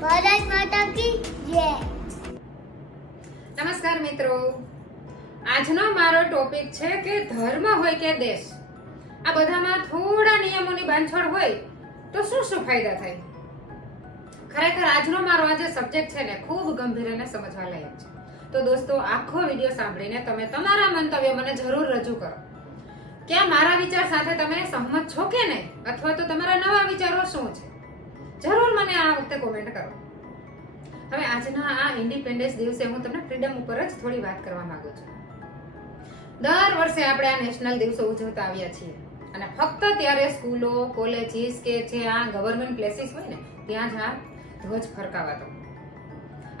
ભારત માતા કી જય. નમસ્કાર મિત્રો. આજનો મારો ટોપિક છે કે ધર્મ હોય કે દેશ. આ બધામાં થોડા નિયમોની બાંધછોડ હોય તો શું શું ફાયદા થાય? ખરેખર આજનો મારો આ સબ્જેક્ટ છે ને, ખૂબ ગંભીર અને સમજવા લાયક છે. તો દોસ્તો, આખો વીડિયો સાંભળીને તમે તમારા મંતવ્ય મને જરૂર રજૂ કરો. ક્યાં મારા વિચાર સાથે તમે સહમત છો કે નહીં? અથવા તો તમારા નવા વિચારો શું છે? જરૂર મને આ વખતે કોમેન્ટ કરો. હવે આજના આ ઇન્ડિપેન્ડન્સ દિવસે હું તમને ફ્રીડમ ઉપર જ થોડી વાત કરવા માંગુ છું. દર વર્ષે આપણે આ નેશનલ દિવસો ઉજવતા આવ્યા છીએ. અને ફક્ત ત્યારે સ્કૂલો, કોલેજીસ કે જે આ ગવર્મેન્ટ પ્લેસીસ હોય ને, ત્યાં જ આ ધ્વજ ફરકાવાતો.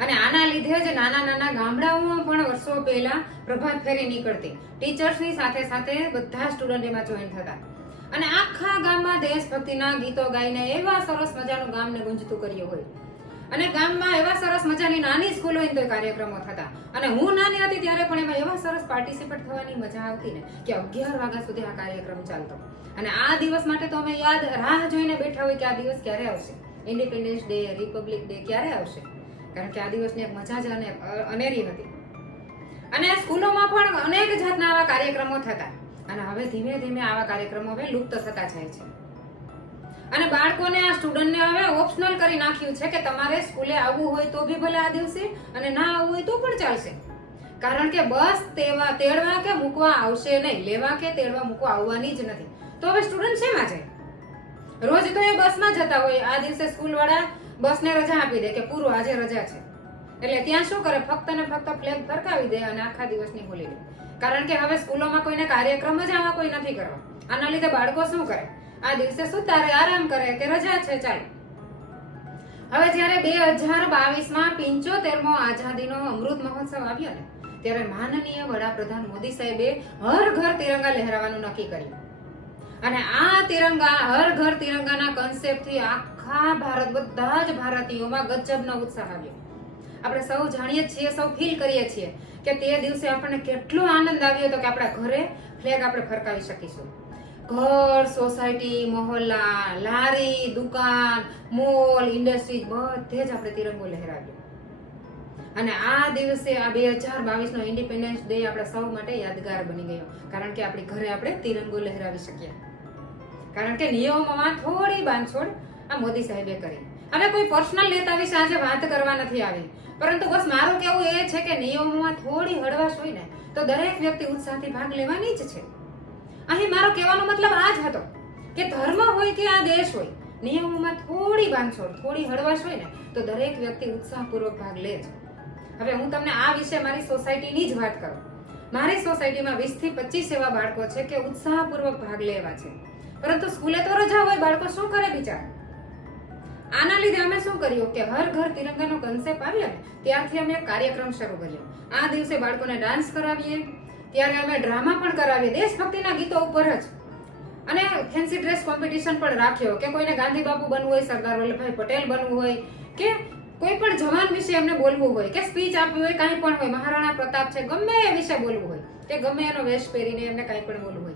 અને આના લીધે જ નાના નાના ગામડાઓમાં પણ વર્ષો પહેલા પ્રભાત ફેરી નીકળતી. ટીચર્સની સાથે સાથે બધા સ્ટુડન્ટ એમાં જોઈન થતા. અને આખા ગામમાં દેશભક્તિના ગીતો ગાઈને એવા સરસ મજાનું ગામને ગુંજતું કર્યું હોય. અને ગામમાં એવા સરસ મજાની નાની સ્કૂલો હોય કાર્યક્રમો થતા. અને હું નાની હતી ત્યારે પણ એમાં એવા સરસ પાર્ટિસિપેટ થવાની મજા આવતી ને કે અગિયાર વાગ્યા સુધી આ કાર્યક્રમ ચાલતો. અને આ દિવસ માટે તો અમે યાદ રાહ જોઈને બેઠા હોય કે આ દિવસ ક્યારે આવશે? ઇન્ડિપેન્ડન્સ ડે રિપબ્લિક ડે ક્યારે આવશે? કારણ કે આ દિવસની એક મજા જ અને અનેરી હતી. અને સ્કૂલોમાં પણ અનેક જાતના આવા કાર્યક્રમો થતા. અને હવે ધીમે ધીમે આવા કાર્યક્રમો હવે લુપ્ત થતા જાય છે. અને બાળકોને આ સ્ટુડન્ટને હવે ઓપ્શનલ કરી નાખ્યું છે કે તમારે સ્કૂલે આવવું હોય તો બી ભલે આ દિવસે અને ના આવવું હોય તો પણ ચાલશે. કારણ કે બસ તેવા તેડવા કે મૂકવા આવશે નહીં. લેવા કે તેડવા મૂકવા આવવાની જ નથી. તો હવે સ્ટુડન્ટ શેમાં છે રોજ તો એ બસમાં જતા હોય. આ દિવસે સ્કૂલ વાળા બસને રજા આપી દે કે પૂરું આજે રજા છે. એટલે ત્યાં શું કરે? ફક્ત ને ફક્ત ફ્લેગ ફરકાવી દે અને આખા દિવસની હોલી કારણ કે હવે સ્કૂલોમાં કોઈને કાર્યક્રમ જ આવા કોઈ નથી કરવા આના લીધે બાળકો શું કરે? આ દિવસે શું તારે આરામ કરે કે રજા છે? ચાલો. હવે જ્યારે બે હજાર બાવીસમાં પિંચોતેરમો આઝાદીનો અમૃત મહોત્સવ આવ્યો ને, ત્યારે માનનીય વડાપ્રધાન મોદી સાહેબે હર ઘર તિરંગા લહેરાવાનું નક્કી કર્યું. અને આ તિરંગા, હર ઘર તિરંગાના કન્સેપ્ટથી આખા ભારત, બધા જ ભારતીયોમાં ગજબનો ઉત્સાહ આવ્યો. આપણે સૌ જાણીએ છીએ, સૌ ફીલ કરીએ છીએ કે તે દિવસે આપણને કેટલો આનંદ આવ્યો હતો કે આપણા ઘરે ફ્લેગ આપણે ફરકાવી શકીશું. ઘર સોસાયટી મોહલ્લા, લારી, દુકાન મોલ ઇન્ડસ્ટ્રીઝ બધે જ આપણે તિરંગો લહેરાવ્યો. અને આ દિવસે, આ બે હજાર બાવીસનો ઇન્ડિપેન્ડન્સ ડે આપણા સૌ માટે યાદગાર બની ગયો. કારણ કે આપણી ઘરે આપણે તિરંગો લહેરાવી શકીએ. કારણ કે નિયમોમાં થોડી બાંધછોડ આ મોદી સાહેબે કરી. અને કોઈ પર્સનલ નેતા વિશે આજે વાત કરવા નથી આવી. પરંતુ બસ મારું કેવું એ છે કે નિયમોમાં થોડી હળવાશ હોય ને, તો દરેક વ્યક્તિ ઉત્સાહથી ભાગ લેવાની જ છે. અહીં મારો કહેવાનો મતલબ આ જ હતો કે ધર્મ હોય કે આ દેશ હોય, નિયમોમાં થોડી બાંધછોડ, થોડી હળવાશ હોય ને, તો દરેક વ્યક્તિ ઉત્સાહપૂર્વક ભાગ લે છે. હવે હું તમને આ વિશે મારી સોસાયટીની જ વાત કરું. મારી સોસાયટીમાં વીસથી પચીસ એવા બાળકો છે કે ઉત્સાહપૂર્વક ભાગ લેવા છે. પરંતુ સ્કૂલે તો રજા હોય, બાળકો શું કરે બિચારા? આના લીધે અમે શું કર્યું કે હર ઘર તિરંગાનો કન્સેપ્ટ આવ્યો ને ત્યારથી અમે કાર્યક્રમ શરૂ કર્યો. આ દિવસે બાળકોને ડાન્સ કરાવીએ. ત્યારે અમે ડ્રામા પણ કરાવીએ. દેશભક્તિના ગીતો ઉપર જ. અને ફેન્સી ડ્રેસ કોમ્પિટિશન પણ રાખ્યો કે કોઈને ગાંધી બાપુ બનવું હોય, સરદાર વલ્લભભાઈ પટેલ બનવું હોય કે કોઈ પણ જવાન વિશે એમને બોલવું હોય કે સ્પીચ આપવી હોય, કાંઈ પણ હોય. મહારાણા પ્રતાપ છે, ગમે એ વિશે બોલવું હોય. કે ગમે એનો વેશ પહેરીને એમને કાંઈ પણ બોલવું હોય.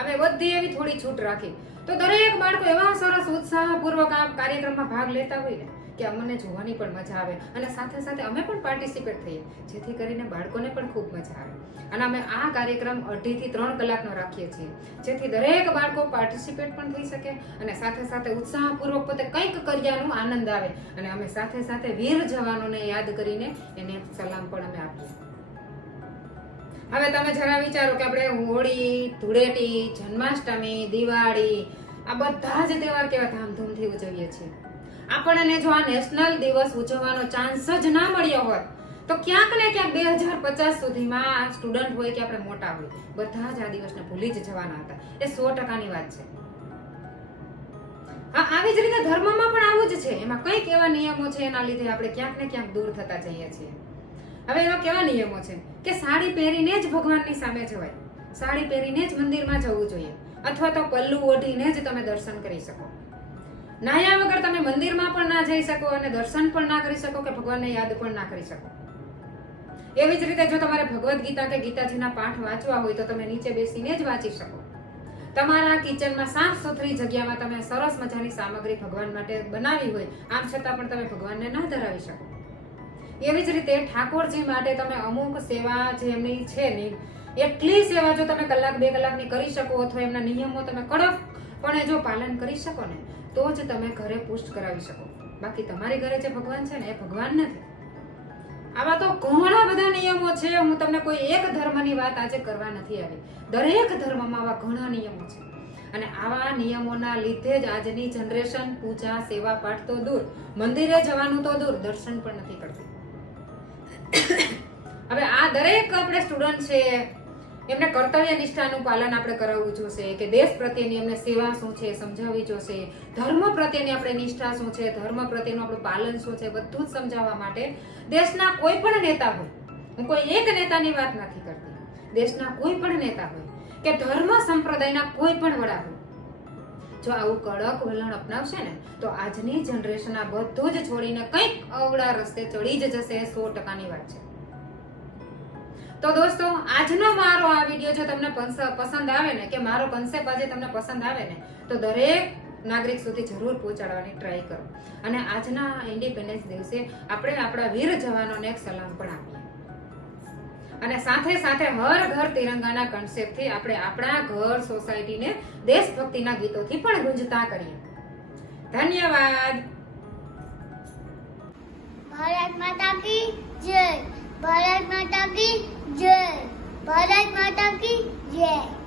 અમે બધી એવી થોડી છૂટ રાખી. તો દરેક બાળકો એવા સરસ ઉત્સાહપૂર્વક આ કાર્યક્રમમાં ભાગ લેતા હોય કે અમને જોવાની પણ મજા આવે. અને સાથે સાથે અમે પણ પાર્ટિસિપેટ થઈએ. જેથી કરીને બાળકોને પણ ખૂબ મજા આવે. અને અમે આ કાર્યક્રમ અઢીથી ત્રણ કલાકનો રાખીએ છીએ. જેથી દરેક બાળકો પાર્ટિસિપેટ પણ થઈ શકે અને સાથે સાથે ઉત્સાહપૂર્વક પોતે કંઈક કર્યાનો આનંદ આવે. અને અમે સાથે સાથે વીર જવાનોને યાદ કરીને એને સલામ પણ અમે આપીએ. હવે તમે જરા વિચારો કે આપણે હોળી, ધૂળેટી, જન્માષ્ટમી, દિવાળી, આ બધા જ તહેવાર કેવા ધામધૂમથી ઉજવીએ છીએ. આપણને જો આ નેશનલ દિવસ ઉજવવાનો ચાન્સ જ ના મળ્યો હોત તો ક્યાંક ને ક્યાંક બે હજાર પચાસ સુધીમાં સ્ટુડન્ટ હોય કે આપણે મોટા હોય, બધા જ આ દિવસને ભૂલી જ જવાના હતા. એ સો ટકાની વાત છે. હા, આવી જ રીતે ધર્મમાં પણ આવું જ છે. એમાં કંઈક એવા નિયમો છે એના લીધે આપણે ક્યાંક ને ક્યાંક દૂર થતા જઈએ છીએ. હવે એવા કેવા નિયમો છે કે સાડી પહેરીને જ ભગવાનની સામે જવાય. સાડી પહેરીને જ મંદિરમાં જવું જોઈએ. અથવા તો પલ્લુ ઓઢીને જ તમે દર્શન કરી શકો. નાયા વગર તમે મંદિરમાં પણ ના જઈ શકો અને દર્શન પણ ના કરી શકો કે ભગવાનને યાદ પણ ના કરી શકો. એવી જ રીતે જો તમારે ભગવદ્ ગીતા કે ગીતાજીના પાઠ વાંચવા હોય તો તમે નીચે બેસીને જ વાંચી શકો. તમારા કિચનમાં સાફ સુથરી જગ્યામાં તમે સરસ મજાની સામગ્રી ભગવાન માટે બનાવી હોય, આમ છતાં પણ તમે ભગવાનને ના ધરાવી શકો. એવી જ રીતે ઠાકોરજી માટે તમે અમુક સેવા જે એમની છે ને, એટલી સેવા જો તમે કલાક બે કલાકની કરી શકો અથવા એમના નિયમો તમે કડક પણ એ જો પાલન કરી શકો ને, તો જ તમે ઘરે પુષ્ટ કરાવી શકો. બાકી તમારી ઘરે જે ભગવાન છે ને, એ ભગવાન નથી. આવા તો ઘણા બધા નિયમો છે, હું તમને કોઈ એક ધર્મની વાત આજે કરવા નથી આવી. દરેક ધર્મમાં આવા ઘણા નિયમો છે. અને આવા નિયમોના લીધે જ આજની જનરેશન પૂજા સેવા પાઠ તો દૂર, મંદિરે જવાનું તો દૂર, દર્શન પણ નથી કરતી. હવે આ દરેક આપણે સ્ટુડન્ટ છે, એમને કર્તવ્ય નિષ્ઠાનું પાલન આપણે કરાવવું જોશે, કે દેશ પ્રત્યેની એમને સેવા શું છે, સમજાવવી જોશે, ધર્મ પ્રત્યેની આપણે નિષ્ઠા શું છે, ધર્મ પ્રત્યેનું આપણું પાલન શું છે, બધું જ સમજાવવા માટે દેશના કોઈ પણ નેતા હોય, હું કોઈ એક નેતાની વાત નથી કરતી, દેશના કોઈ પણ નેતા હોય, કે ધર્મ સંપ્રદાયના કોઈ પણ વડા હોય જો આવું કડક વલણ અપનાવશે ને, તો આજની જનરેશન આ બધું જ છોડીને કંઈક અવળા રસ્તે ચડી જ જશે, સો ટકાની વાત છે. તો દોસ્તો, આજનો મારો આ વીડિયો જો તમને પસંદ આવે ને, કે મારો કન્સેપ્ટ આજે તમને પસંદ આવે ને, તો દરેક નાગરિક સુધી જરૂર પહોંચાડવાની ટ્રાય કરો. અને આજના ઇન્ડિપેન્ડન્સ દિવસે આપણે આપણા વીર જવાનોને એક સલામ પણ આપીએ. અને સાથે સાથે હર ઘર તિરંગાના કન્સેપ્ટથી આપણે આપણા ઘર સોસાયટીને દેશભક્તિના ગીતોથી પણ ગુંજતા કરીએ. ધન્યવાદ. ભારત માતા કી જય. ભારત માતા કી જય. ભારત માતા કી જય.